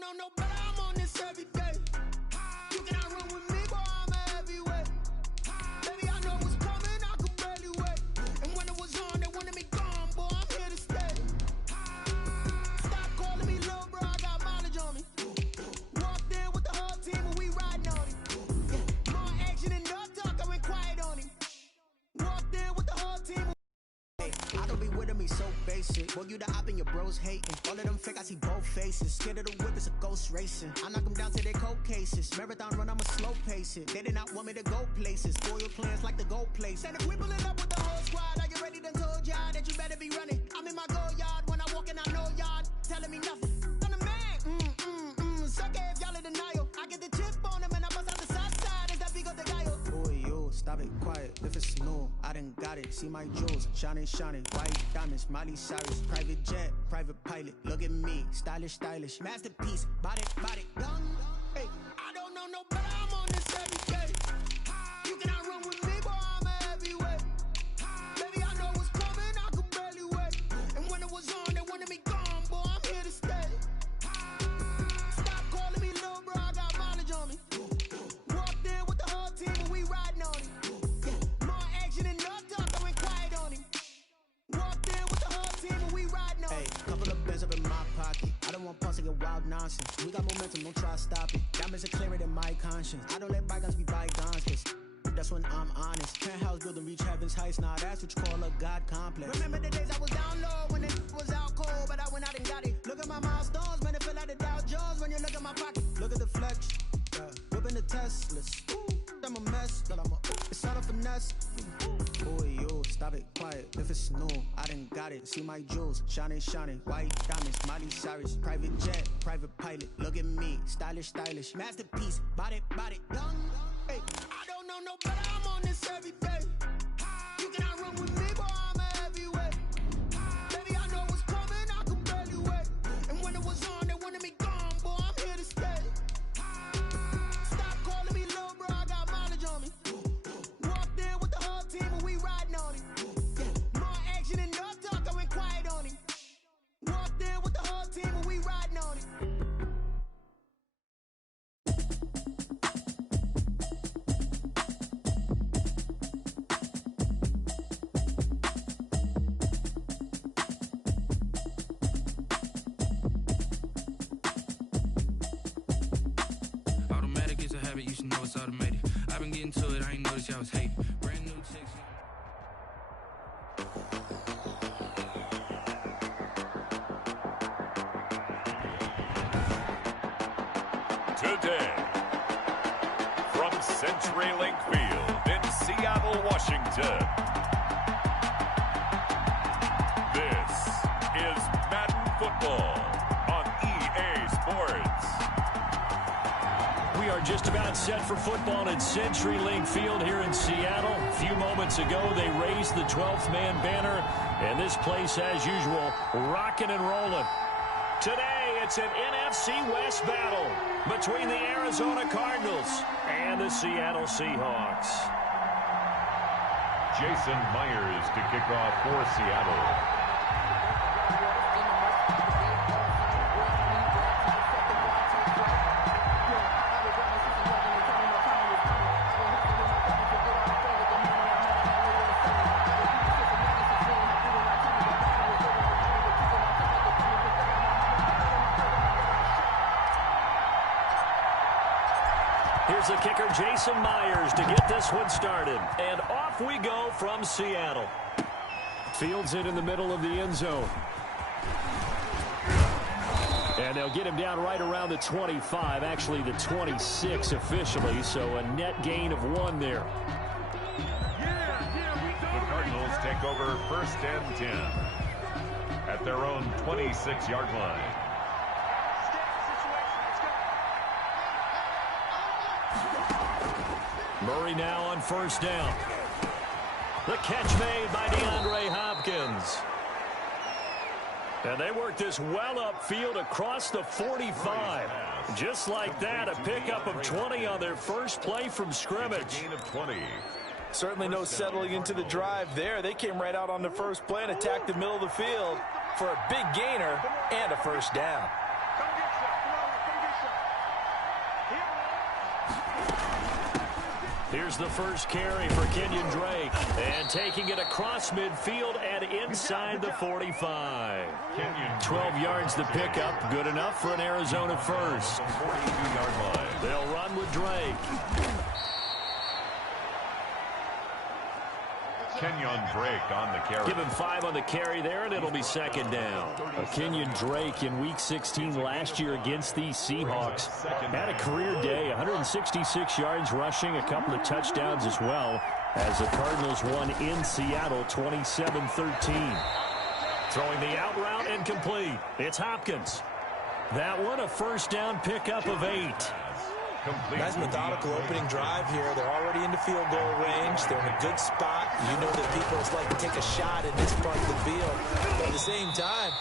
don't know no better, I'm on this every day. You cannot run with me, boy, I'm a heavyweight. Baby, I know what's coming, I could barely wait. And when it was on, they wanted me gone, boy, I'm here to stay. Stop calling me little bro, I got mileage on me. Walked in with the whole team and we riding on him. More action and no talk, I went quiet on him. Walked in with the whole team. Hey, I don't be with me so basic. Boy, you the op and your bros hating. All of them fake, I see both faces. Scared of the whip, it's a ghost racing. I knock them down to their cold cases. Marathon run, I'ma slow pace it. They did not want me to go places. Spoil plans like the gold place. And if we pulling up with the whole squad, are you ready? Done told y'all that you better be running. I'm in my go yard when I walk in, I know y'all telling me nothing. I'm the man, suck it if y'all in denial. I get the chip on them and I bust out the south side. Is that big of the guy? Boy, yo, stop it, quiet. If it's new, I done got it. See my jewels, shining, white diamonds, Miley Cyrus, private jet, private pilot. Look at me, stylish, masterpiece, body, young. Hey, I don't know no better, I'm on this every day. You cannot run with me, boy, I'm a heavyweight. Baby, I know what's coming, I could barely wait. And when it was on, they wanted me gone, boy, I'm here to stay. Stop calling me little bro, I got mileage on me. Walked in with the whole team and we riding on him. More action and no talk, I went quiet on him. Walked in with the whole team and we riding on him. Hey, couple of bins up in my pocket. I don't want pulse to get wild nonsense. We got momentum, don't try to stop it. Diamonds are clearer than my conscience. I don't let bygones be bygones, cause that's when I'm honest. Penthouse building, reach heaven's heights. Now that's what you call a God complex. Remember the days I was down low when it was out cold, but I went out and got it. Look at my milestones, man, it feel like the Dow Jones when you look at my pocket. Look at the flex, whipping the Teslas. I'm a mess, but it's all a finesse. Boy, yo, stop it, quiet. If it's new, I done got it. See my jewels, shining, white diamonds, Miley Cyrus, private jet, private pilot. Look at me, stylish, masterpiece, body, young. Hey, I don't know no better, I'm on this every day. You cannot run with me, boy, I'm a heavyweight. Baby, I know what's coming, I could barely wait. And when it was on, they wanted me gone, boy, I'm here to stay. Stop calling me little bro, I got mileage on me. Walked in with the whole team and we riding on him. More action and no talk, I went quiet on him. Walked in with the whole team and we riding on him. Automatic is a habit, you should know it's automated. I've been getting to it, I ain't noticed y'all was hating. Brand new chicks. Today, from CenturyLink Field in Seattle, Washington, this is Madden Football on EA Sports. We are just about set for football at CenturyLink Field here in Seattle. A few moments ago, they raised the 12th man banner, and this place, as usual, rocking and rolling. Today, it's an NFC West battle between the Arizona Cardinals and the Seattle Seahawks. Jason Myers to kick off for Seattle. Here's the kicker, Jason Myers, to get this one started. And off we go from Seattle. Fields it in the middle of the end zone. And they'll get him down right around the 25, actually the 26 officially, so a net gain of 1 there. The Cardinals take over 1st and 10 at their own 26-yard line. Murray now on 1st down. The catch made by DeAndre Hopkins. And they work this well upfield across the 45. Just like that, a pickup of 20 on their first play from scrimmage. Gain of 20. Certainly no settling into the drive there. They came right out on the first play and attacked the middle of the field for a big gainer and a 1st down. Here's the first carry for Kenyon Drake. And taking it across midfield and inside the 45. 12 yards the pickup. Good enough for an Arizona first. They'll run with Drake. Kenyon Drake on the carry. Give him 5 on the carry there, and it'll be second down. Kenyon Drake in Week 16 last year against the Seahawks had a career day, 166 yards rushing, a couple of touchdowns as well, as the Cardinals won in Seattle 27-13. Throwing the out route and complete. It's Hopkins. That one a first down pickup of 8. Nice methodical opening drive here. They're already into field goal range. They're in a good spot. You know that people just like to take a shot in this part of the field. But at the same time,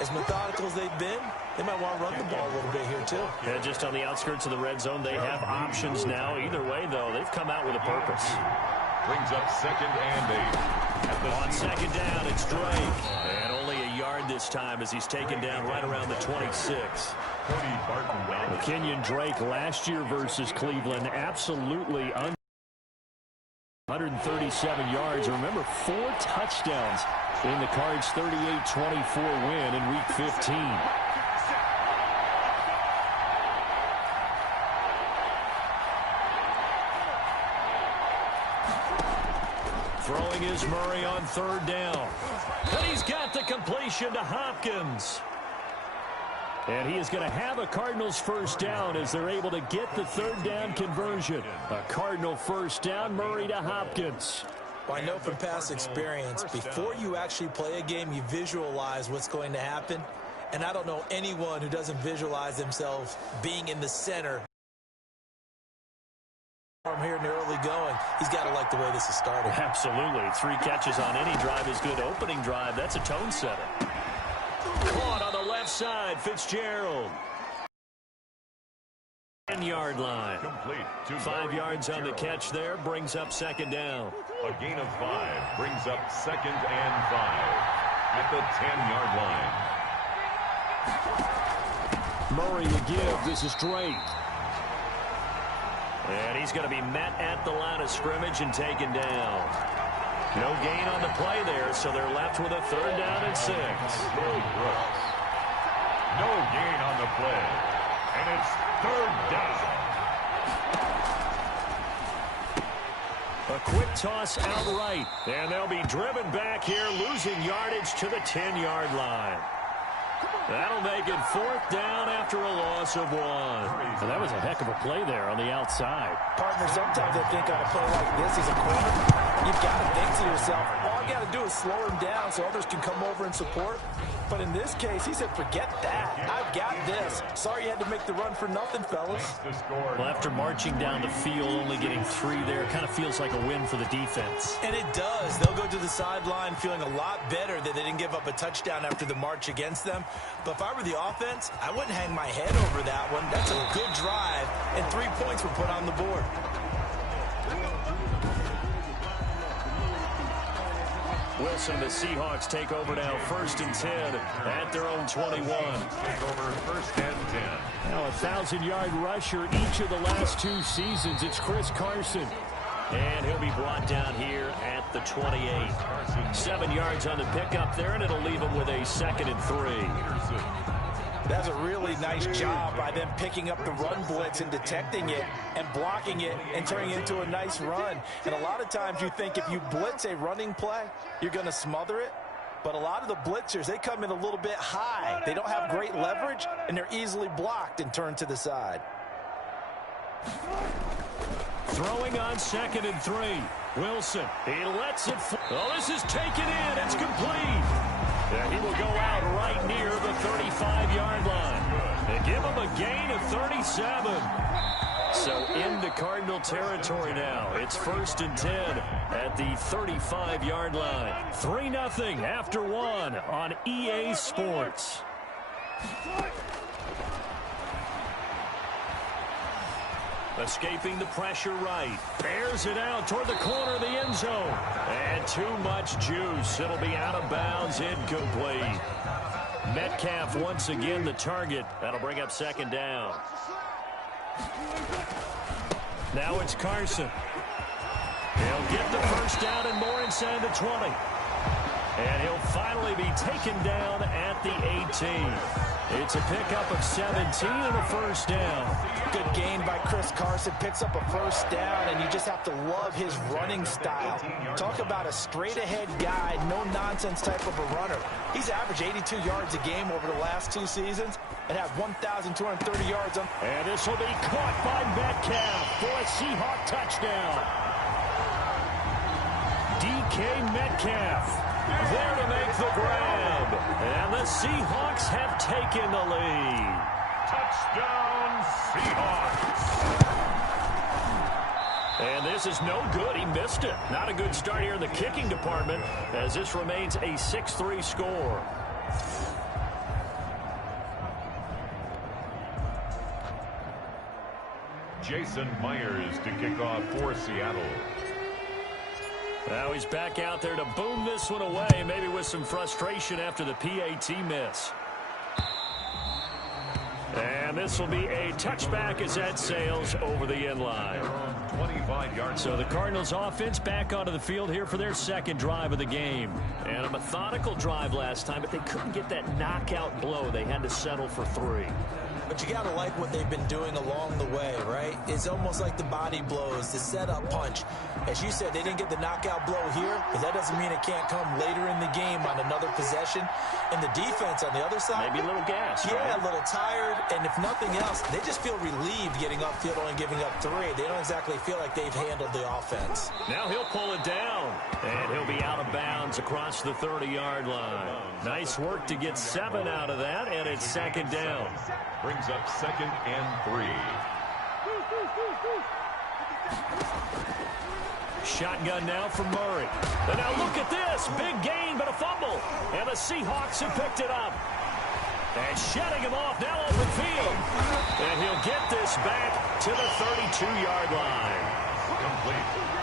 as methodical as they've been, they might want to run the ball a little bit here too. Yeah, just on the outskirts of the red zone, they have options now. Either way, though, they've come out with a purpose. Brings up 2nd and 8. On second down, it's Drake. And only a yard this time as he's taken down right around the 26. Kenyon Drake last year versus Cleveland, absolutely 137 yards. Remember, 4 touchdowns in the Cards' 38-24 win in Week 15. Throwing is Murray on 3rd down. And he's got the completion to Hopkins. And he is going to have a Cardinals first down as they're able to get the 3rd down conversion. A Cardinal first down, Murray to Hopkins. Well, I know from past experience, before you actually play a game, you visualize what's going to happen. And I don't know anyone who doesn't visualize themselves being in the center. From here in the early going, he's got to like the way this is started. Absolutely. 3 catches on any drive is good. Opening drive, that's a tone setter. Caught on the left side, Fitzgerald. 10-yard line. Complete. 5 yards on the catch there, brings up second down. A gain of 5 brings up 2nd and 5 at the 10-yard line. Murray to give. This is Drake. And he's going to be met at the line of scrimmage and taken down. No gain on the play there, so they're left with a 3rd down and 6. No gain on the play. And it's 3rd down. A quick toss outright. And they'll be driven back here, losing yardage to the 10-yard line. That'll make it 4th down after a loss of 1. So that was a heck of a play there on the outside. Partner, sometimes I think on a play like this as a corner, you've got to think to yourself, all you got to do is slow him down so others can come over and support. But in this case, he said, forget that. I've got this. Sorry you had to make the run for nothing, fellas. Well, after marching down the field, only getting 3 there, kind of feels like a win for the defense. And it does. They'll go to the sideline feeling a lot better that they didn't give up a touchdown after the march against them. But if I were the offense, I wouldn't hang my head over that one. That's a good drive, and 3 points were put on the board. Wilson and the Seahawks take over now, 1st and 10 at their own 21. Take over 1st and 10. Now a 1,000-yard rusher each of the last 2 seasons. It's Chris Carson. And he'll be brought down here at the 28. 7 yards on the pickup there, and it'll leave him with a 2nd and 3. That's a really nice job by them picking up the run blitz and detecting it and blocking it and turning it into a nice run. And a lot of times you think if you blitz a running play, you're going to smother it. But a lot of the blitzers, they come in a little bit high. They don't have great leverage, and they're easily blocked and turned to the side. Throwing on 2nd and 3. Wilson, he lets it. Oh, this is taken in. It's complete. And he will go out right near the 35-yard line. They give him a gain of 37. So into Cardinal territory now. It's 1st and 10 at the 35-yard line. 3-0 after 1 on EA Sports. Escaping the pressure right. Bears it out toward the corner of the end zone. And too much juice. It'll be out of bounds, incomplete. Metcalf once again the target. That'll bring up 2nd down. Now it's Carson. He'll get the first down and more inside the 20. And he'll finally be taken down at the 18. It's a pickup of 17 and a first down. Good gain by Chris Carson. Picks up a first down, and you just have to love his running style. Talk about a straight-ahead guy, no-nonsense type of a runner. He's averaged 82 yards a game over the last 2 seasons and has 1,230 yards. And this will be caught by Metcalf for a Seahawk touchdown. DK Metcalf there to make the grab. And the Seahawks have taken the lead. Touchdown, Seahawks. And this is no good. He missed it. Not a good start here in the kicking department as this remains a 6-3 score. Jason Myers to kick off for Seattle. Now he's back out there to boom this one away, maybe with some frustration after the PAT miss. And this will be a touchback as that sails over the end line. 25 yards. So the Cardinals offense back onto the field here for their second drive of the game. And a methodical drive last time, but they couldn't get that knockout blow. They had to settle for 3. But you got to like what they've been doing along the way, right? It's almost like the body blows, the setup punch. As you said, they didn't get the knockout blow here, but that doesn't mean it can't come later in the game on another possession. And the defense on the other side, maybe a little gas. Yeah, right? A little tired. And if nothing else, they just feel relieved getting upfield, only giving up 3. They don't exactly feel like they've handled the offense. Now he'll pull it down, and he'll be out of bounds across the 30-yard line. Nice work to get 7 out of that, and it's second down. Brings up 2nd and 3. Shotgun now from Murray. And now look at this. Big gain, but a fumble. And the Seahawks have picked it up. And shedding him off now open field. And he'll get this back to the 32-yard line. Complete.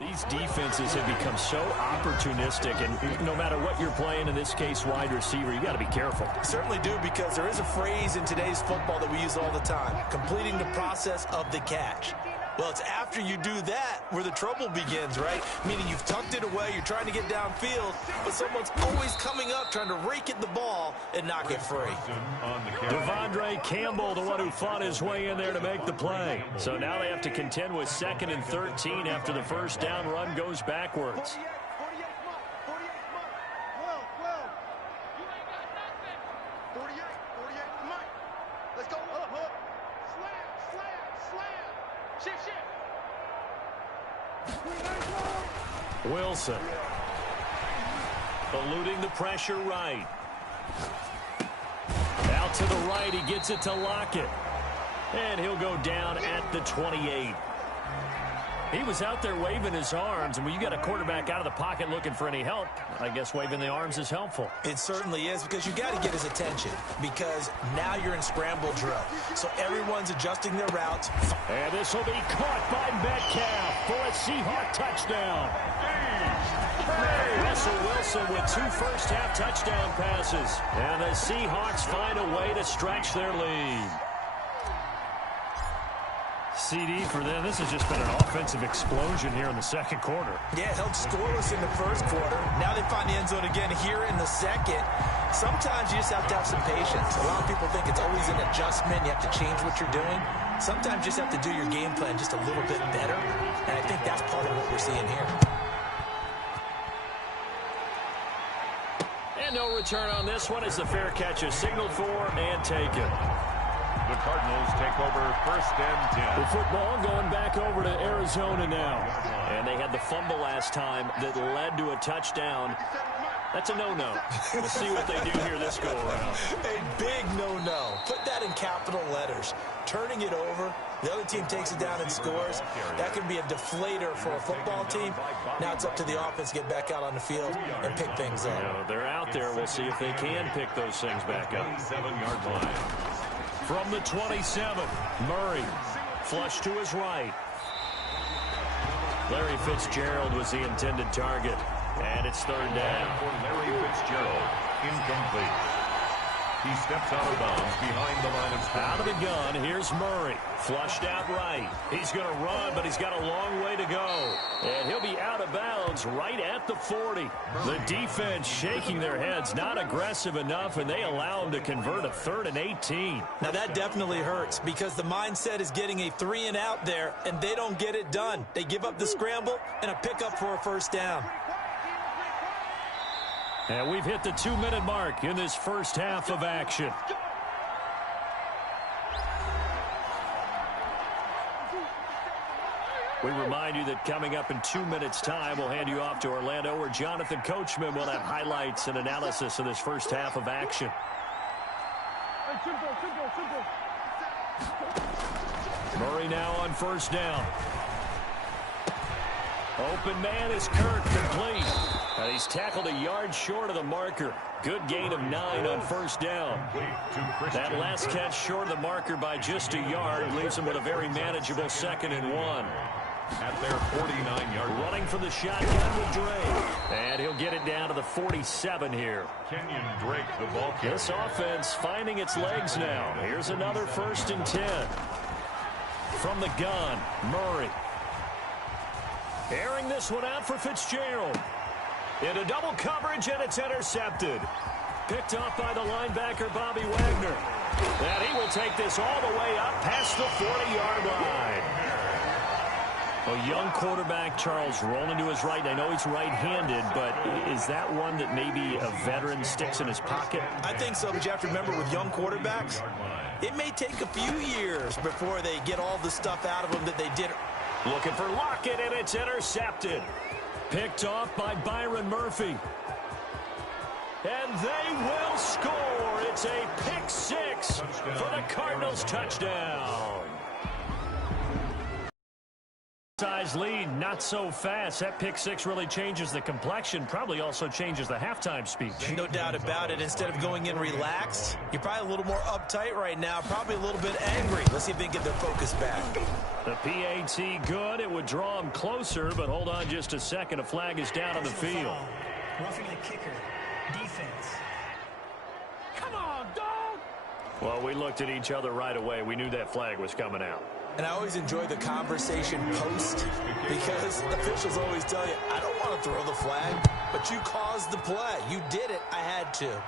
These defenses have become so opportunistic, and no matter what you're playing, in this case wide receiver, you got to be careful. Certainly do, because there is a phrase in today's football that we use all the time, completing the process of the catch. Well, it's after you do that where the trouble begins, right? Meaning you've tucked it away, you're trying to get downfield, but someone's always coming up trying to rake at the ball and knock it free. Devondre Campbell, the one who fought his way in there to make the play. So now they have to contend with 2nd and 13 after the first down run goes backwards. Wilson eluding the pressure right. Out to the right, he gets it to Lockett. And he'll go down at the 28. He was out there waving his arms, and when you got a quarterback out of the pocket looking for any help, I guess waving the arms is helpful. It certainly is, because you got to get his attention, because now you're in scramble drill. So everyone's adjusting their routes. And this will be caught by Metcalf for a Seahawk touchdown. Russell Wilson with 2 first-half touchdown passes. And the Seahawks find a way to stretch their lead. CD for them. This has just been an offensive explosion here in the second quarter. Yeah, held scoreless in the first quarter. Now they find the end zone again here in the second. Sometimes you just have to have some patience. A lot of people think it's always an adjustment. You have to change what you're doing. Sometimes you just have to do your game plan just a little bit better. And I think that's part of what we're seeing here. And no return on this one as the fair catch is signaled for and taken. The Cardinals take over 1st and 10. The football going back over to Arizona now. And they had the fumble last time that led to a touchdown. That's a no-no. We'll see what they do here this go-around. A big no-no. Put that in capital letters. Turning it over, the other team takes it down and scores. That can be a deflator for a football team. Now it's up to the offense to get back out on the field and pick things up. Yeah, they're out there. We'll see if they can pick those things back up. 7-yard line. From the 27, Murray. Flush to his right. Larry Fitzgerald was the intended target. And it's third down. For Larry Fitzgerald, incomplete. He steps out of bounds behind the line of scrimmage. Out of the gun, here's Murray. Flushed out right. He's going to run, but he's got a long way to go. And he'll be out of bounds right at the 40. The defense shaking their heads, not aggressive enough, and they allow him to convert a 3rd and 18. Now that definitely hurts because the mindset is getting a 3-and-out there, and they don't get it done. They give up the scramble and a pickup for a first down. And we've hit the 2-minute mark in this first half of action. We remind you that coming up in 2 minutes' time, we'll hand you off to Orlando, where Jonathan Coachman will have highlights and analysis of this first half of action. Murray now on first down. Open man is Kirk, complete. And he's tackled a yard short of the marker. Good gain of 9 on first down. That last catch short of the marker by just a yard leaves him with a very manageable 2nd and 1. At their 49-yard line. Running for the shotgun with Drake. And he'll get it down to the 47 here. Kenyon Drake, the ball carrier. This offense finding its legs now. Here's another 1st and 10. From the gun, Murray. Airing this one out for Fitzgerald. Into double coverage, and it's intercepted. Picked off by the linebacker, Bobby Wagner. And he will take this all the way up past the 40-yard line. A young quarterback, Charles, rolling to his right. I know he's right-handed, but is that one that maybe a veteran sticks in his pocket? I think so, but you have to remember with young quarterbacks, it may take a few years before they get all the stuff out of them that they did. Looking for Lockett, and it's intercepted. Picked off by Byron Murphy. And they will score. It's a pick 6 for the Cardinals touchdown. Size lead, not so fast. That pick 6 really changes the complexion, probably also changes the halftime speech. No doubt about it. Instead of going in relaxed, you're probably a little more uptight right now, probably a little bit angry. Let's see if they can get their focus back. The PAT good. It would draw him closer, but hold on just a second. A flag is down on the field. Roughing the kicker. Defense. Come on, dog! Well, we looked at each other right away. We knew that flag was coming out. And I always enjoy the conversation post because officials always tell you, I don't want to throw the flag, but you caused the play. You did it. I had to.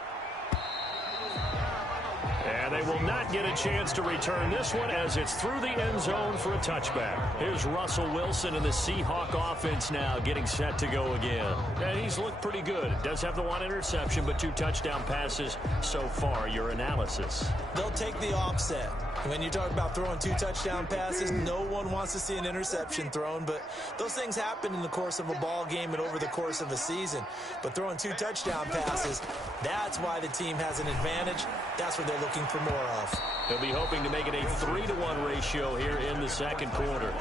And they will not get a chance to return this one as it's through the end zone for a touchback. Here's Russell Wilson and the Seahawk offense now getting set to go again. And he's looked pretty good. Does have the 1 interception, but 2 touchdown passes so far. Your analysis. They'll take the offset. When you talk about throwing 2 touchdown passes, no one wants to see an interception thrown, but those things happen in the course of a ball game and over the course of a season. But throwing 2 touchdown passes, that's why the team has an advantage. That's what they're looking for more of. They'll be hoping to make it a 3-to-1 ratio here in the second quarter.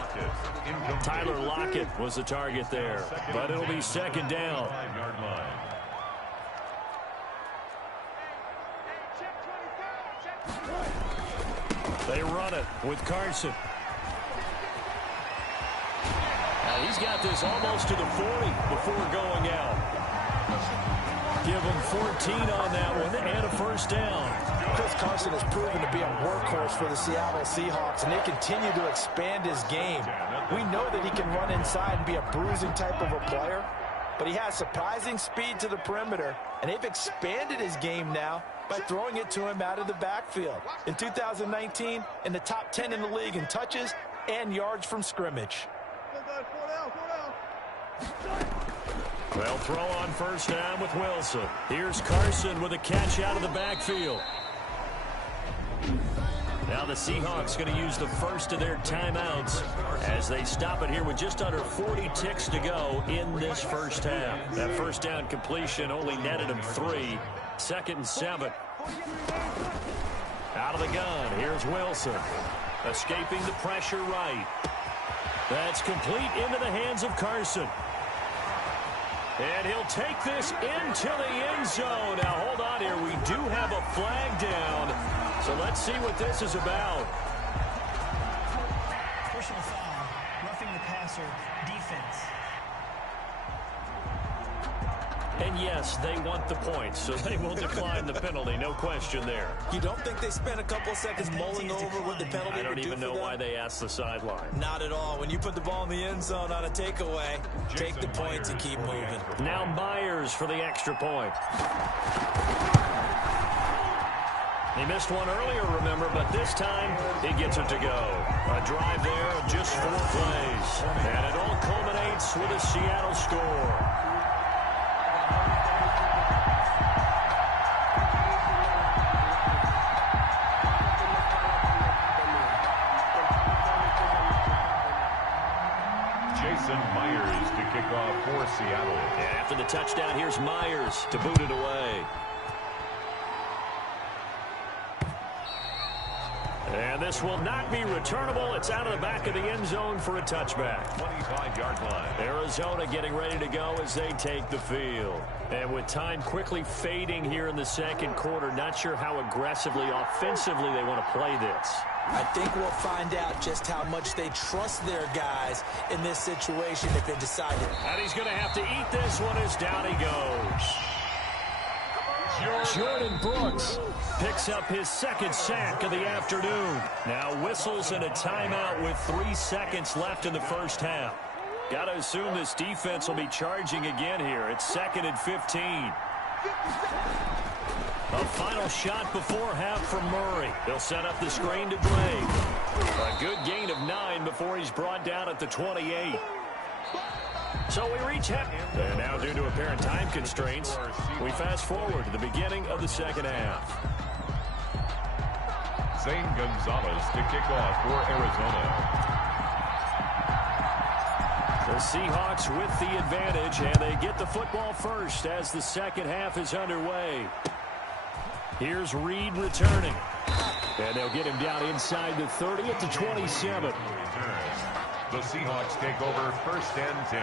Tyler Lockett was the target there, but it'll be 2nd down. They run it with Carson. Now he's got this almost to the 40 before going out. Give him 14 on that one and a first down. Chris Carson has proven to be a workhorse for the Seattle Seahawks, and they continue to expand his game. We know that he can run inside and be a bruising type of a player, but he has surprising speed to the perimeter, and they've expanded his game now by throwing it to him out of the backfield. In 2019, in the top 10 in the league in touches and yards from scrimmage. They'll throw on first down with Wilson. Here's Carson with a catch out of the backfield. Now the Seahawks going to use the first of their timeouts as they stop it here with just under 40 ticks to go in this first half. That first down completion only netted him 3. 2nd and 7. Out of the gun, here's Wilson. Escaping the pressure right. That's complete into the hands of Carson. And he'll take this into the end zone. Now, hold on here. We do have a flag down. So let's see what this is about. Personal foul, roughing the passer, defense. And yes, they want the points, so they will decline the penalty. No question there. You don't think they spent a couple of seconds mulling over what the penalty I don't would do even know for them? why they asked the sideline. Not at all. When you put the ball in the end zone on a takeaway, take the points and keep moving. Now Myers for the extra point. He missed one earlier, remember, but this time he gets it to go. A drive there of just 4 plays. And it all culminates with a Seattle score. Myers to kick off for Seattle. And after the touchdown, here's Myers to boot it away. And this will not be returnable. It's out of the back of the end zone for a touchback. 25-yard line. Arizona getting ready to go as they take the field. And with time quickly fading here in the second quarter, not sure how aggressively, offensively they want to play this. I think we'll find out just how much they trust their guys in this situation if they decide it. And he's going to have to eat this one as down he goes. Jordan Brooks picks up his 2nd sack of the afternoon. Now whistles and a timeout with 3 seconds left in the first half. Got to assume this defense will be charging again here. It's 2nd and 15. A final shot before half from Murray. They'll set up the screen to Drake. A good gain of 9 before he's brought down at the 28. So we reach half. And now due to apparent time constraints, we fast forward to the beginning of the second half. Zane Gonzalez to kick off for Arizona. The Seahawks with the advantage, and they get the football first as the second half is underway. Here's Reed returning. And they'll get him down inside the 30 at the 27. The Seahawks take over 1st and 10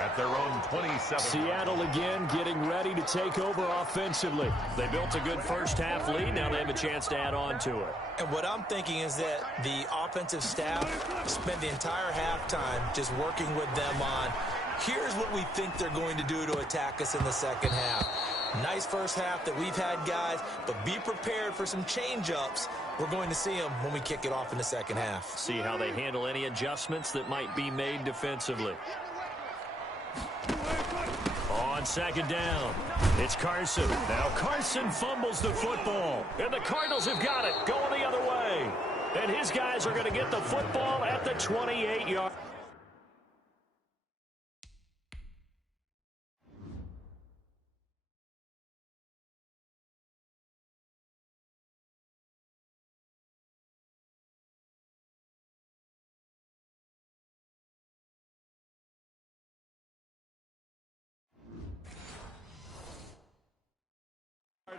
at their own 27. Seattle again getting ready to take over offensively. They built a good first half lead. Now they have a chance to add on to it. And what I'm thinking is that the offensive staff spent the entire halftime just working with them on, here's what we think they're going to do to attack us in the second half. Nice first half that we've had, guys, but be prepared for some change-ups. We're going to see them when we kick it off in the second half. See how they handle any adjustments that might be made defensively. On 2nd down, it's Carson. Now Carson fumbles the football, and the Cardinals have got it going the other way. And his guys are going to get the football at the 28-yard.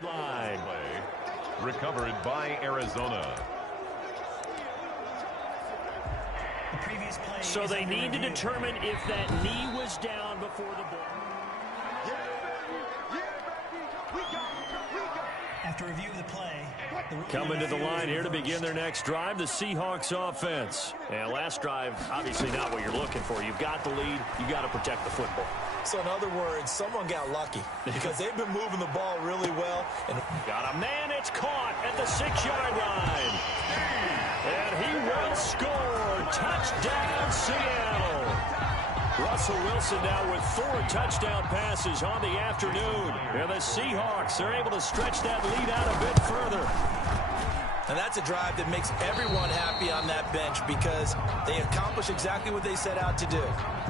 Line. Recovered by Arizona. The previous play So they need to determine if that knee was down before the ball. After review of the play, Coming to the line here to begin their next drive, the Seahawks offense. And last drive, obviously not what you're looking for. You've got the lead. You got to protect the football. So in other words, someone got lucky because they've been moving the ball really well. And got a man, it's caught at the 6-yard line. And he will score. Touchdown, Seattle. Russell Wilson now with 4 touchdown passes on the afternoon. And the Seahawks are able to stretch that lead out a bit further. And that's a drive that makes everyone happy on that bench because they accomplish exactly what they set out to do.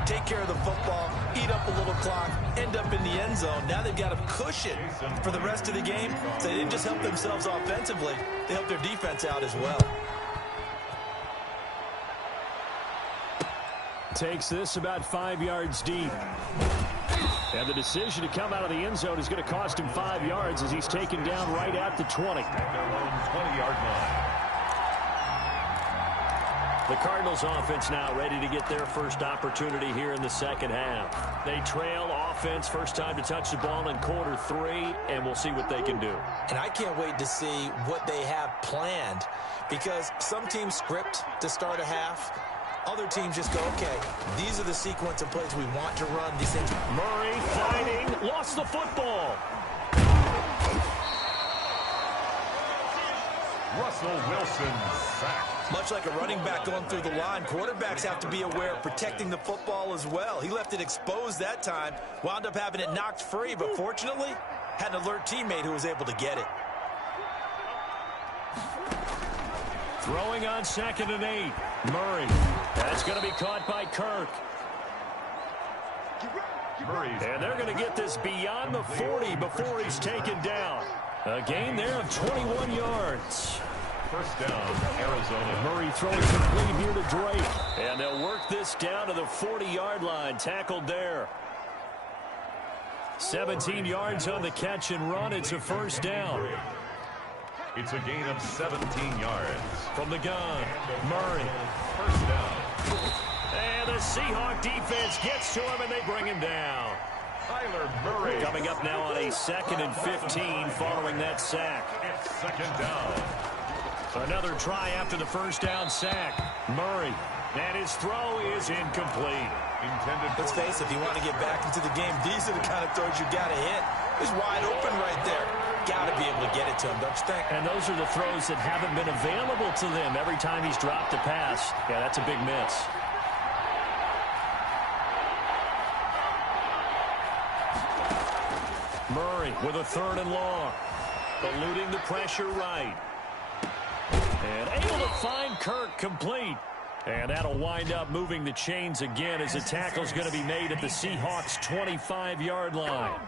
Take care of the football, eat up a little clock, end up in the end zone. Now they've got a cushion for the rest of the game. So they didn't just help themselves offensively, they helped their defense out as well. Takes this about 5 yards deep. And the decision to come out of the end zone is going to cost him 5 yards as he's taken down right at the 20. At their own 20-yard line. The Cardinals offense now ready to get their first opportunity here in the second half. They trail offense, first time to touch the ball in quarter 3, and we'll see what they can do. And I can't wait to see what they have planned because some teams script to start a half. Other teams just go, okay, these are the sequence of plays we want to run. These things. Murray fighting, lost the football. Russell Wilson sacked. Much like a running back going through the line, quarterbacks have to be aware of protecting the football as well. He left it exposed that time, wound up having it knocked free, but fortunately, had an alert teammate who was able to get it. Throwing on 2nd and 8. Murray. That's going to be caught by Kirk. And they're going to get this beyond the 40 before he's taken down. A gain there of 21 yards. First down, Arizona. Murray throwing complete here to Drake. And they'll work this down to the 40-yard line. Tackled there. 17 yards on the catch and run. It's a first down. It's a gain of 17 yards. From the gun, Murray. First down. And the Seahawk defense gets to him, and they bring him down. Kyler Murray. Coming up now on a 2nd and 15 following that sack. It's second down. Another try after the first down sack. Murray. And his throw is incomplete. Intended. Let's face it, if you want to get back into the game, these are the kind of throws you got to hit. He's wide open right there. Got to be able to get it to him, don't you think? And those are the throws that haven't been available to them every time he's dropped a pass. Yeah, that's a big miss. Murray with a 3rd and long. Eluding the pressure right. And able to find Kirk complete. And that'll wind up moving the chains again as the tackle's going to be made at the Seahawks' 25-yard line.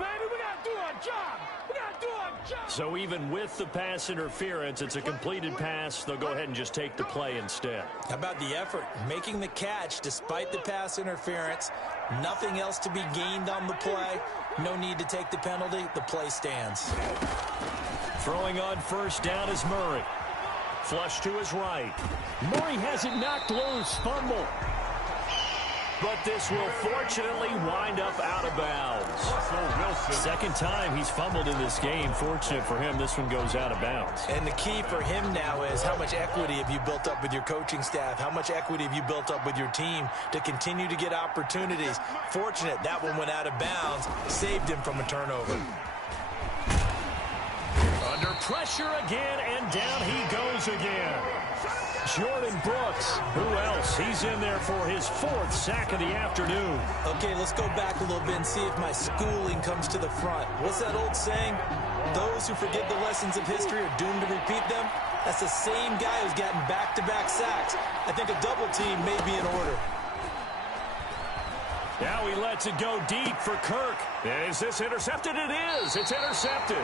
So even with the pass interference, it's a completed pass. They'll go ahead and just take the play instead. How about the effort? Making the catch despite the pass interference. Nothing else to be gained on the play. No need to take the penalty. The play stands. Throwing on first down is Murray. Flush to his right. Murray has it knocked loose. Fumble. But this will fortunately wind up out of bounds. Russell Wilson. Second time he's fumbled in this game. Fortunate for him, this one goes out of bounds. And the key for him now is how much equity have you built up with your coaching staff? How much equity have you built up with your team to continue to get opportunities? Fortunate that one went out of bounds. Saved him from a turnover. Under pressure again, and down he goes again. Jordan Brooks. Who else? He's in there for his 4th sack of the afternoon. Okay, let's go back a little bit and see if my schooling comes to the front. What's that old saying? Those who forget the lessons of history are doomed to repeat them. That's the same guy who's gotten back-to-back sacks. I think a double team may be in order. Now he lets it go deep for Kirk. Is this intercepted? It is. It's intercepted.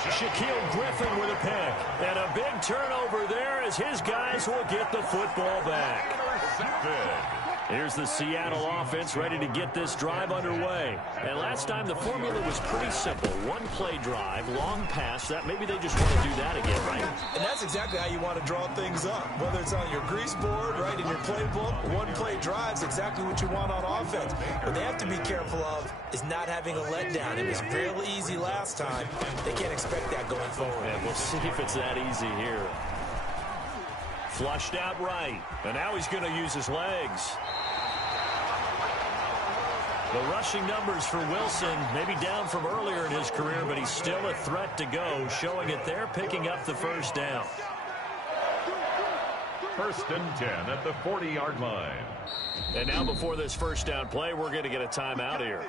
Shaquille Griffin with a pick. And a big turnover there as his guys will get the football back. Intercepted. Here's the Seattle offense ready to get this drive underway. And last time the formula was pretty simple. One play drive, long pass. That maybe they just want to do that again, right? And that's exactly how you want to draw things up. Whether it's on your grease board, right, in your playbook, one play drive's exactly what you want on offense. What they have to be careful of is not having a letdown. It was real easy last time. They can't expect that going forward. And we'll see if it's that easy here. Flushed out right. And now he's going to use his legs. The rushing numbers for Wilson, maybe down from earlier in his career, but he's still a threat to go, showing it there, picking up the first down. 1st and 10 at the 40-yard line. And now before this first down play, we're going to get a timeout here.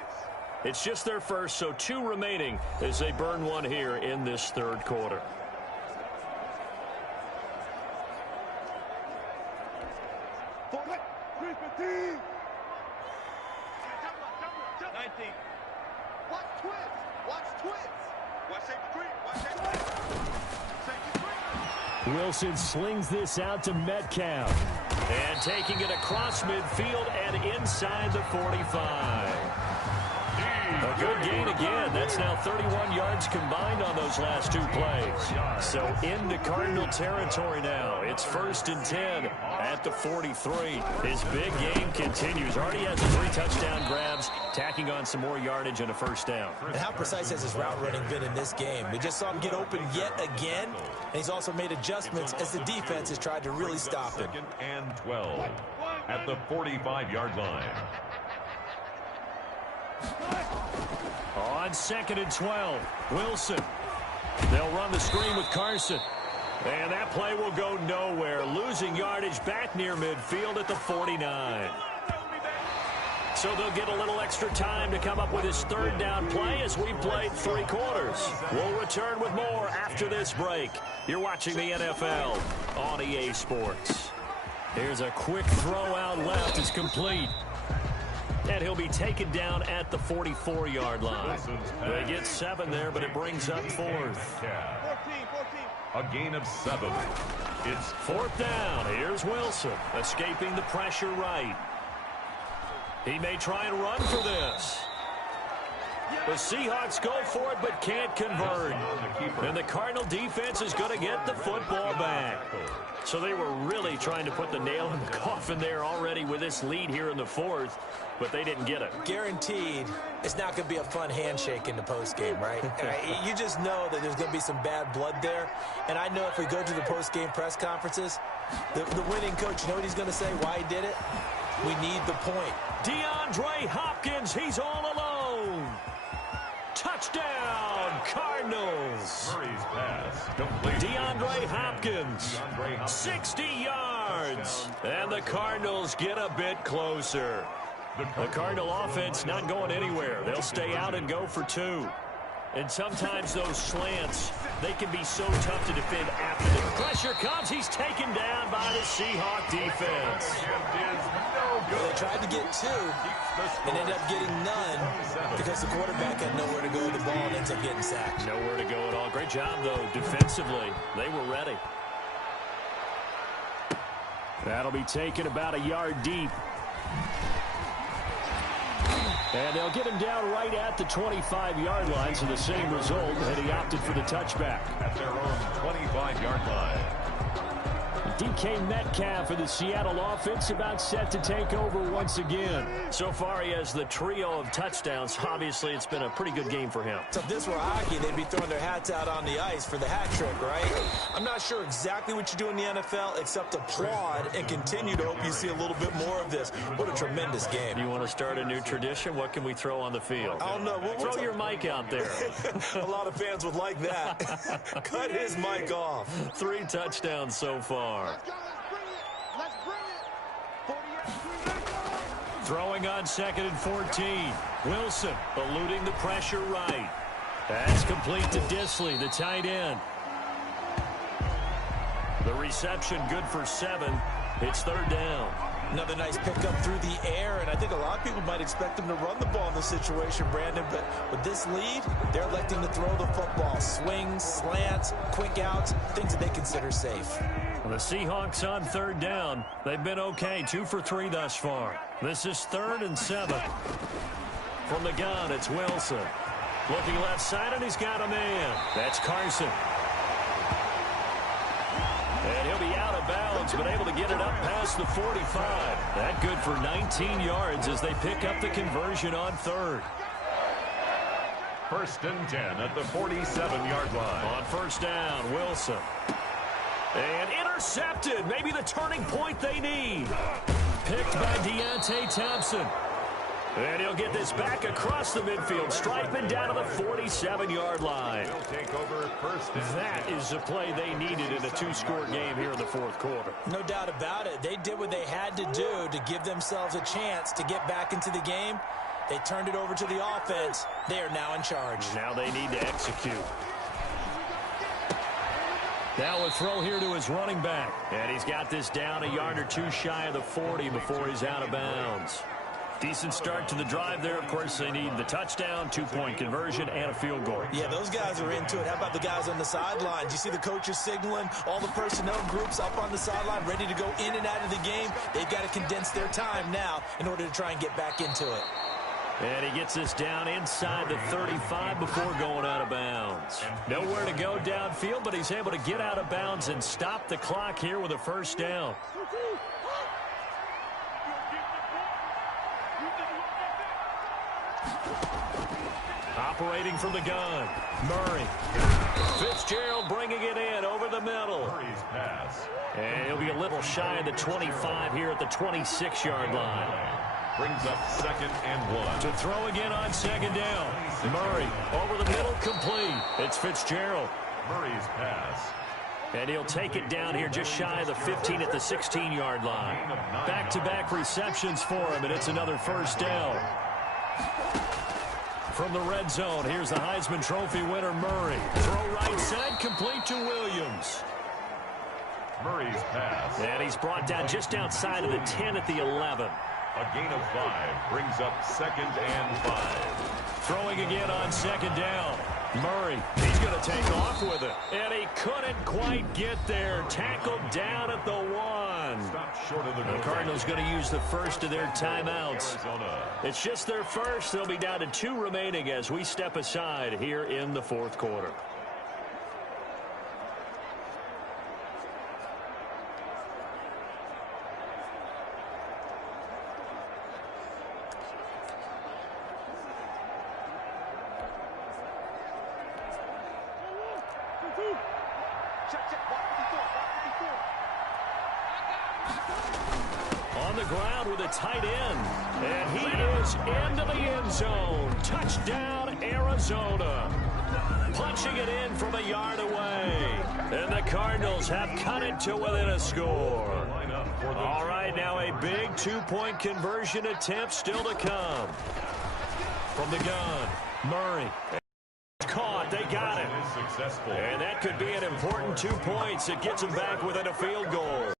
It's just their first, so 2 remaining as they burn one here in this 3rd quarter. Wilson slings this out to Metcalf. And taking it across midfield and inside the 45. A good gain again. That's now 31 yards combined on those last 2 plays. So into Cardinal territory now. It's 1st and 10 at the 43. His big game continues. Already has 3 touchdown grabs, tacking on some more yardage and a 1st down. And how precise has his route running been in this game? We just saw him get open yet again, and he's also made adjustments as the defense has tried to really stop him. 2nd and 12 at the 45-yard line. On 2nd and 12, Wilson. They'll run the screen with Carson. And that play will go nowhere, losing yardage back near midfield at the 49. So they'll get a little extra time to come up with his 3rd down play as we played 3 quarters. We'll return with more after this break. You're watching the NFL on EA Sports. Here's a quick throw out left. It's complete. And he'll be taken down at the 44-yard line. They get 7 there, but it brings up 4th. A gain of 7. It's 4th down. Here's Wilson, escaping the pressure right. He may try and run for this. The Seahawks go for it, but can't convert. And the Cardinal defense is going to get the football back. So they were really trying to put the nail in the coffin there already with this lead here in the 4th, but they didn't get it. Guaranteed, it's not going to be a fun handshake in the postgame, right? You just know that there's going to be some bad blood there. And I know if we go to the postgame press conferences, the winning coach, you know what he's going to say, why he did it? We need the point. DeAndre Hopkins, he's all alone. Touchdown, Cardinals. Murray's pass complete. DeAndre Hopkins, 60 yards. And the Cardinals get a bit closer. The Cardinal offense not going anywhere. They'll stay out and go for 2. And sometimes those slants, they can be so tough to defend after the pressure comes. He's taken down by the Seahawk defense. Well, they tried to get 2 and ended up getting none because the quarterback had nowhere to go with the ball and ends up getting sacked. Nowhere to go at all. Great job, though, defensively. They were ready. That'll be taken about a yard deep. And they'll get him down right at the 25-yard line, so the same result, and he opted for the touchback. At their own 25-yard line. DK Metcalf for the Seattle offense about set to take over once again. So far, he has the trio of touchdowns. Obviously, it's been a pretty good game for him. So if this were hockey, they'd be throwing their hats out on the ice for the hat trick, right? I'm not sure exactly what you do in the NFL except applaud and continue to hope you see a little bit more of this. What a tremendous game. You want to start a new tradition? What can we throw on the field? I don't know. Throw your mic out there. A lot of fans would like that. Cut his mic off. 3 touchdowns so far. Let's bring it. Throwing on 2nd and 14. Wilson eluding the pressure right. That's complete to Disley, the tight end. The reception good for 7. It's 3rd down. Another nice pickup through the air, and I think a lot of people might expect them to run the ball in this situation, Brandon, but with this lead, they're electing to throw the football. Swings, slants, quick outs, things that they consider safe. The Seahawks on 3rd down. They've been okay, 2 for 3 thus far. This is 3rd and 7. From the gun, it's Wilson. Looking left side, and he's got a man. That's Carson. And he'll be out of bounds, but able to get it up past the 45. That good for 19 yards as they pick up the conversion on 3rd. 1st and 10 at the 47-yard line. On 1st down, Wilson. And intercepted. Maybe the turning point they need. Picked by Deontay Thompson. And he'll get this back across the midfield, striping down to the 47-yard line. Take over 1st and 10. That is the play they needed in a 2-score game here in the 4th quarter. No doubt about it. They did what they had to do to give themselves a chance to get back into the game. They turned it over to the offense. They are now in charge. Now they need to execute. Now a throw here to his running back. And he's got this down a yard or 2 shy of the 40 before he's out of bounds. Decent start to the drive there. Of course, they need the touchdown, 2-point conversion, and a field goal. Yeah, those guys are into it. How about the guys on the sidelines? You see the coaches signaling, all the personnel groups up on the sideline, ready to go in and out of the game. They've got to condense their time now in order to try and get back into it. And he gets this down inside the 35 before going out of bounds. Nowhere to go downfield, but he's able to get out of bounds and stop the clock here with a first down. Operating from the gun, Murray. Fitzgerald bringing it in over the middle. Murray's pass. And he'll be a little shy of the 25 here at the 26-yard line. Brings up 2nd and 1. To throw again on 2nd down. Murray over the middle, complete. It's Fitzgerald. Murray's pass. And he'll take it down here just shy of the 15 at the 16-yard line. Back-to-back receptions for him, and it's another first down. From the red zone, here's the Heisman Trophy winner, Murray. Throw right side, complete to Williams. Murray's pass. And he's brought down just outside of the 10 at the 11. A gain of 5 brings up 2nd and 5. Throwing again on 2nd down. Murray, he's going to take off with it. And he couldn't quite get there. Tackled down at the 1. Stopped short of the Cardinals going to use the first of their timeouts. Arizona. It's just their first. They'll be down to 2 remaining as we step aside here in the 4th quarter. On the ground with a tight end. And he is into the end zone. Touchdown, Arizona. Punching it in from a yard away. And the Cardinals have cut it to within a score. All right, now a big 2-point conversion attempt still to come. From the gun, Murray. Caught. They got it. Successful. And that could be an important 2 points. It gets them back within a field goal.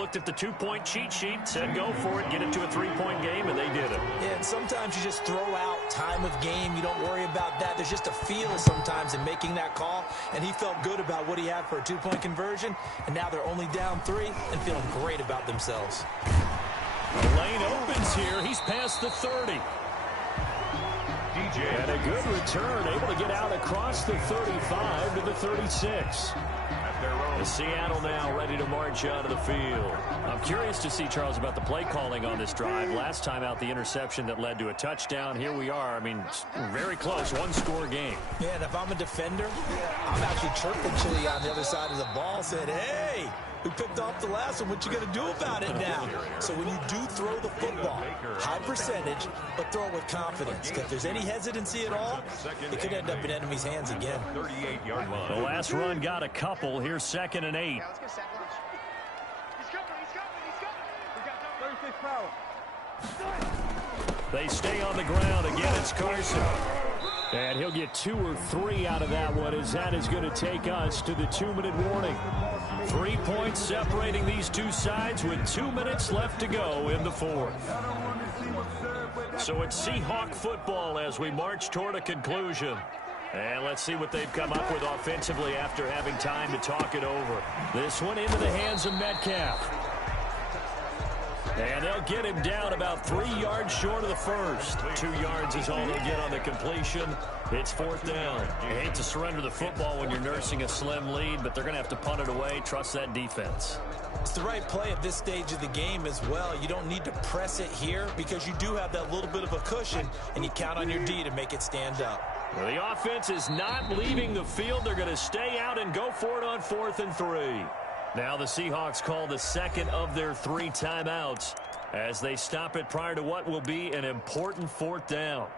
Looked at the 2-point cheat sheet, said go for it, get it to a 3-point game, and they did it. Yeah, and sometimes you just throw out time of game. You don't worry about that. There's just a feel sometimes in making that call, and he felt good about what he had for a 2-point conversion, and now they're only down 3 and feeling great about themselves. The lane opens here. He's past the 30. DJ. And a good return, able to get out across the 35 to the 36. The Seattle now ready to march out of the field. I'm curious to see, Charles, about the play calling on this drive. Last time out, the interception that led to a touchdown. Here we are. I mean, very close, 1-score game. Yeah, and if I'm a defender, I'm actually chirping Chili on the other side of the ball, saying, hey, who picked off the last one? What you going to do about it now? So when you do throw the football, high percentage, but throw it with confidence. Because if there's any hesitancy at all, it could end up in enemy's hands again. 38-yard line. The last run got a couple. Here's 2nd and 8. He's coming. We got 36 power. They stay on the ground. Again, it's Carson. And he'll get 2 or 3 out of that one, as that is going to take us to the 2-minute warning. 3 points separating these two sides with 2 minutes left to go in the 4th. So it's Seahawk football as we march toward a conclusion. And let's see what they've come up with offensively after having time to talk it over. This one into the hands of Metcalf. And they'll get him down about 3 yards short of the first. 2 yards is all they'll get on the completion. It's 4th down. You hate to surrender the football when you're nursing a slim lead, but they're going to have to punt it away. Trust that defense. It's the right play at this stage of the game as well. You don't need to press it here because you do have that little bit of a cushion, and you count on your D to make it stand up. Well, the offense is not leaving the field. They're going to stay out and go for it on 4th and 3. Now the Seahawks call the second of their 3 timeouts as they stop it prior to what will be an important 4th down.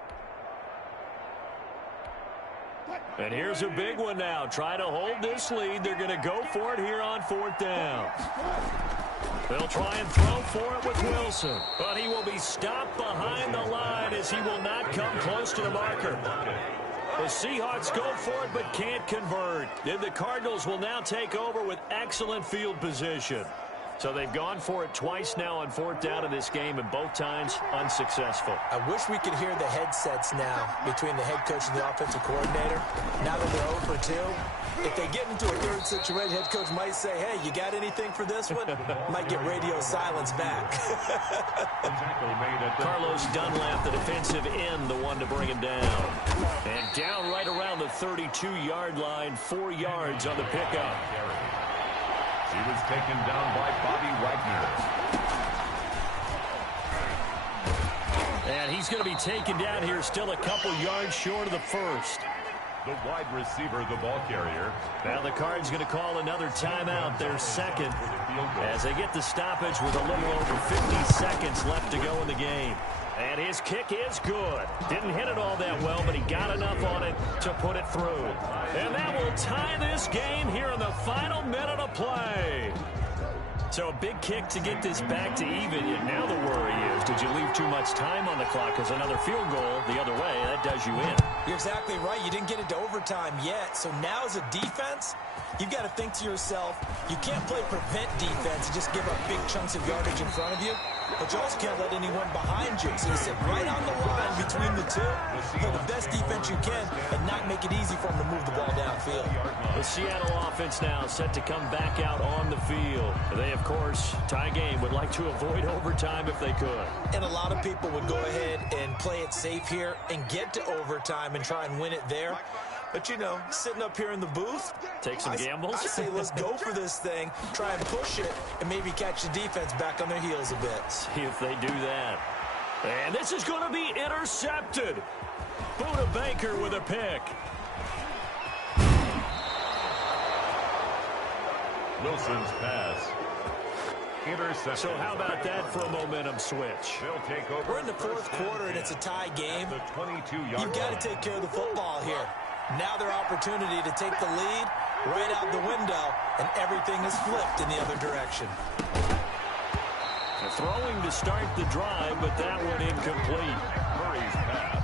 And here's a big one now. Try to hold this lead. They're going to go for it here on 4th down. They'll try and throw for it with Wilson, but he will be stopped behind the line as he will not come close to the marker. The Seahawks go for it but can't convert. And the Cardinals will now take over with excellent field position. So they've gone for it twice now on 4th down in this game, and both times unsuccessful. I wish we could hear the headsets now between the head coach and the offensive coordinator. Now that they're 0 for 2, if they get into a third situation, head coach might say, hey, you got anything for this one? Might get radio silence back. Carlos Dunlap, the defensive end, the one to bring him down. And down right around the 32-yard line, 4 yards on the pickup. He was taken down by Bobby Wagner. And he's going to be taken down here still a couple yards short of the first. The wide receiver, the ball carrier. Now the Cards going to call another timeout, their second, as they get the stoppage with a little over 50 seconds left to go in the game. And his kick is good. Didn't hit it all that well, but he got enough on it to put it through. And that will tie this game here in the final minute of play. So a big kick to get this back to even. Yet now the worry is, did you leave too much time on the clock? Because another field goal the other way, that does you in. You're exactly right. You didn't get it to overtime yet. So now as a defense, you've got to think to yourself, you can't play prevent defense and just give up big chunks of yardage in front of you. But you also can't let anyone behind you. So you sit right on the line between the two, play the best defense you can, and not make it easy for them to move the ball downfield. The Seattle offense now set to come back out on the field. They, of course, tie game, would like to avoid overtime if they could. And a lot of people would go ahead and play it safe here and get to overtime and try and win it there. But, you know, sitting up here in the booth, take some gambles. I say let's go for this thing, try and push it, and maybe catch the defense back on their heels a bit. See if they do that. And this is going to be intercepted. Buda Baker with a pick. Wilson's pass. Intercepted. So how about that for a momentum switch? They'll take over. We're in the fourth quarter, and it's a tie game. The 22-yard You've got to take care of the football here. Now their opportunity to take the lead right out the window, and everything is flipped in the other direction. Throwing to start the drive, but that one incomplete. Murray's pass.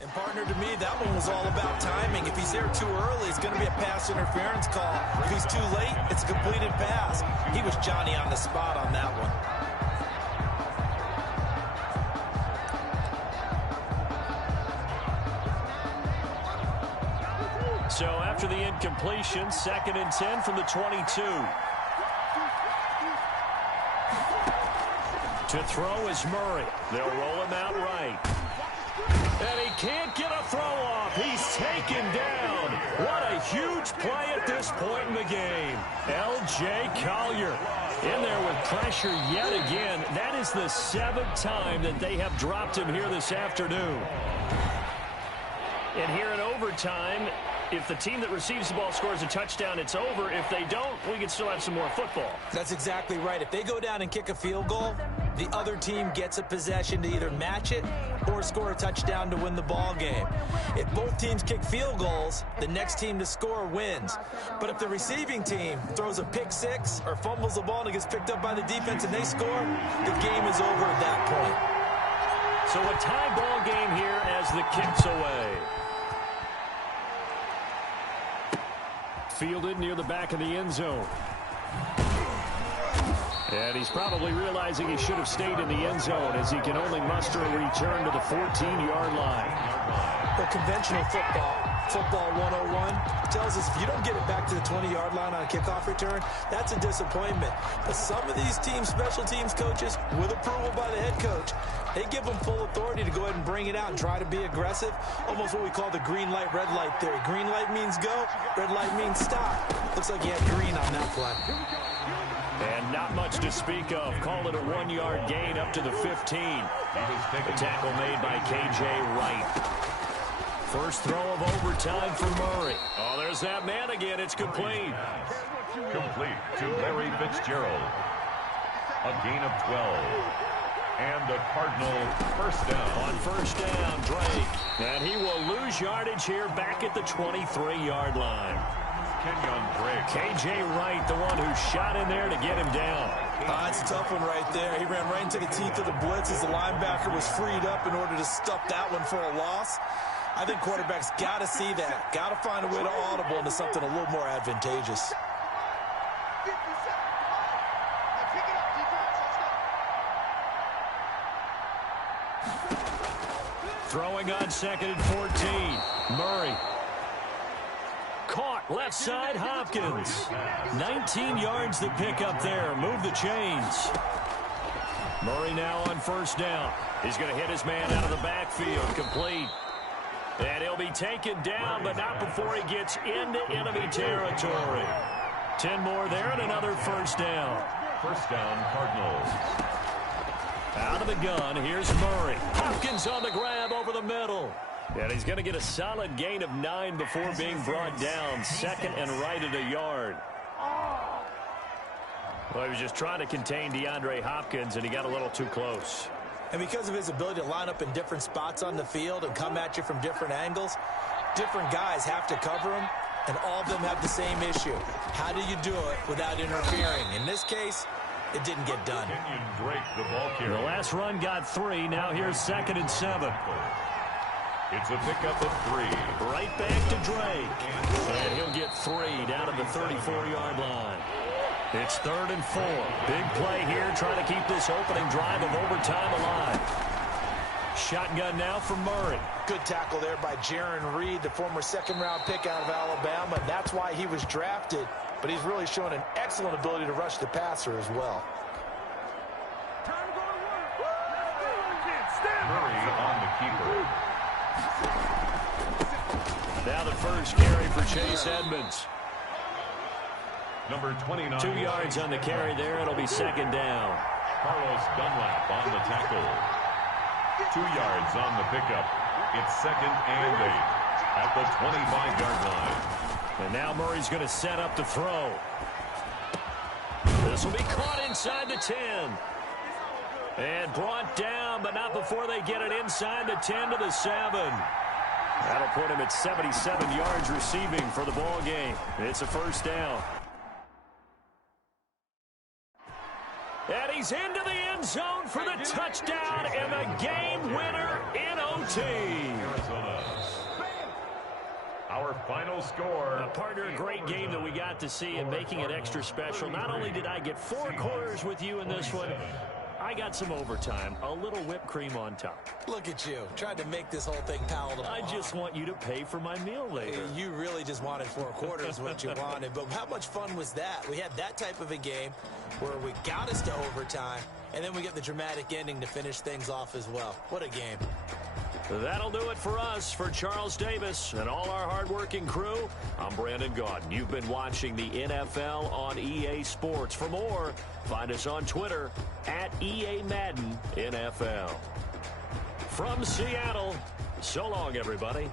And partner, to me, that one was all about timing. If he's there too early, it's going to be a pass interference call. If he's too late, it's a completed pass. He was Johnny on the spot on that one. So after the incompletion, 2nd and 10 from the 22. To throw is Murray. They'll roll him out right. And he can't get a throw off. He's taken down. What a huge play at this point in the game. L.J. Collier in there with pressure yet again. That is the 7th time that they have dropped him here this afternoon. And here in overtime, if the team that receives the ball scores a touchdown, it's over. If they don't, we can still have some more football. That's exactly right. If they go down and kick a field goal, the other team gets a possession to either match it or score a touchdown to win the ball game. If both teams kick field goals, the next team to score wins. But if the receiving team throws a pick six or fumbles the ball and it gets picked up by the defense and they score, the game is over at that point. So a tie ball game here as the kick's away. Fielded near the back of the end zone. And he's probably realizing he should have stayed in the end zone as he can only muster a return to the 14-yard line. Well, conventional football 101, tells us if you don't get it back to the 20-yard line on a kickoff return, that's a disappointment. But some of these teams, special teams coaches, with approval by the head coach, they give them full authority to go ahead and bring it out and try to be aggressive. Almost what we call the green light, red light theory. Green light means go, red light means stop. Looks like you had green on that play. And not much to speak of. Call it a 1-yard gain up to the 15. The tackle made by K.J. Wright. First throw of overtime for Murray. Oh, there's that man again. It's complete. Complete to Larry Fitzgerald. A gain of 12. And the Cardinal first down. On first down, Drake. And he will lose yardage here back at the 23-yard line. Kenyon Drake. K.J. Wright, the one who shot in there to get him down. That's a tough one right there. He ran right into the teeth of the blitz as the linebacker was freed up in order to stuff that one for a loss. I think quarterbacks got to see that. Got to find a way to audible into something a little more advantageous. Throwing on 2nd and 14. Murray. Caught left side, Hopkins. 19 yards the pick up there. Move the chains. Murray now on 1st down. He's going to hit his man out of the backfield. Complete. And he'll be taken down, but not before he gets into enemy territory. 10 more there and another 1st down. 1st down, Cardinals. Out of the gun, here's Murray. Hopkins on the grab over the middle. And he's going to get a solid gain of 9 before being brought down. 2nd and right at a yard. Well, he was just trying to contain DeAndre Hopkins, and he got a little too close. And because of his ability to line up in different spots on the field and come at you from different angles, different guys have to cover him, and all of them have the same issue. How do you do it without interfering? In this case, it didn't get done. The ball carrier. The last run got 3. Now here's 2nd and 7. It's a pickup of 3. Right back to Drake. And he'll get 3 down to the 34-yard line. It's 3rd and 4. Big play here, trying to keep this opening drive of overtime alive. Shotgun now for Murray. Good tackle there by Jaron Reed, the former 2nd-round pick out of Alabama. That's why he was drafted, but he's really shown an excellent ability to rush the passer as well. Murray on the keeper. Now the first carry for Chase Edmonds. Number 29. 2 yards on the carry there. It'll be 2nd down. Carlos Dunlap on the tackle. 2 yards on the pickup. It's 2nd and 8 at the 25-yard line. And now Murray's going to set up to throw. This will be caught inside the 10. And brought down, but not before they get it inside the 10 to the 7. That'll put him at 77 yards receiving for the ball game. It's a 1st down. And he's into the end zone for the touchdown and the game winner in OT. Arizona. Our final score. Partner, a great game that we got to see and making it extra special. Not only did I get 4 quarters with you in this one, I got some overtime, a little whipped cream on top. Look at you, tried to make this whole thing palatable. I just want you to pay for my meal later. You really just wanted 4 quarters what you wanted, but how much fun was that? We had that type of a game where we got us to overtime, and then we get the dramatic ending to finish things off as well. What a game. That'll do it for us. For Charles Davis and all our hardworking crew, I'm Brandon Gaudin. You've been watching the NFL on EA Sports. For more, find us on Twitter at EA Madden NFL. From Seattle, so long, everybody.